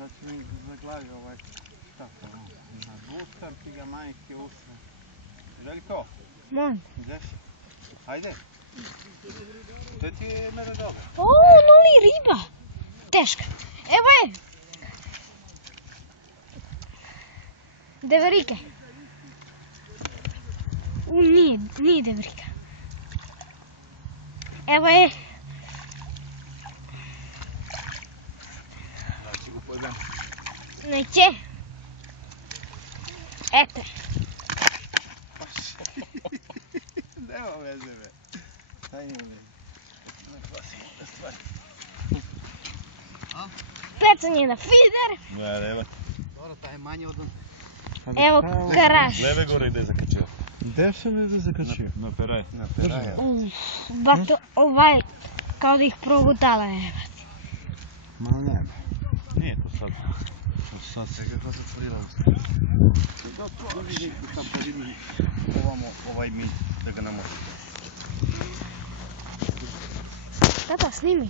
Sad ću mi zaglavio ovaj tako, na buster, ti ga majke ušle. Željko? Molim. Ideš? Hajde. To ti je mene dobro. O, noli riba. Teška. Evo je. Deverike. Nije deverika. Evo je. Znači ga podam. Neće. Eto. Nema veze me. Daj mi veze. Ne prosimo da stvari. Pecanje na feeder. Ja, nema. Dobro, taj je manje od... Evo garaž. Leve gore gdje je zakačio. Gde se veze zakačio? Na peraj. Na peraja. Bato ovaj kao da ih progutala je. Ma nema. Nije to sad. Sad se kako se otvorila. Sad da vidim ovamo ovaj mi da ga namoći. Tata, snimi.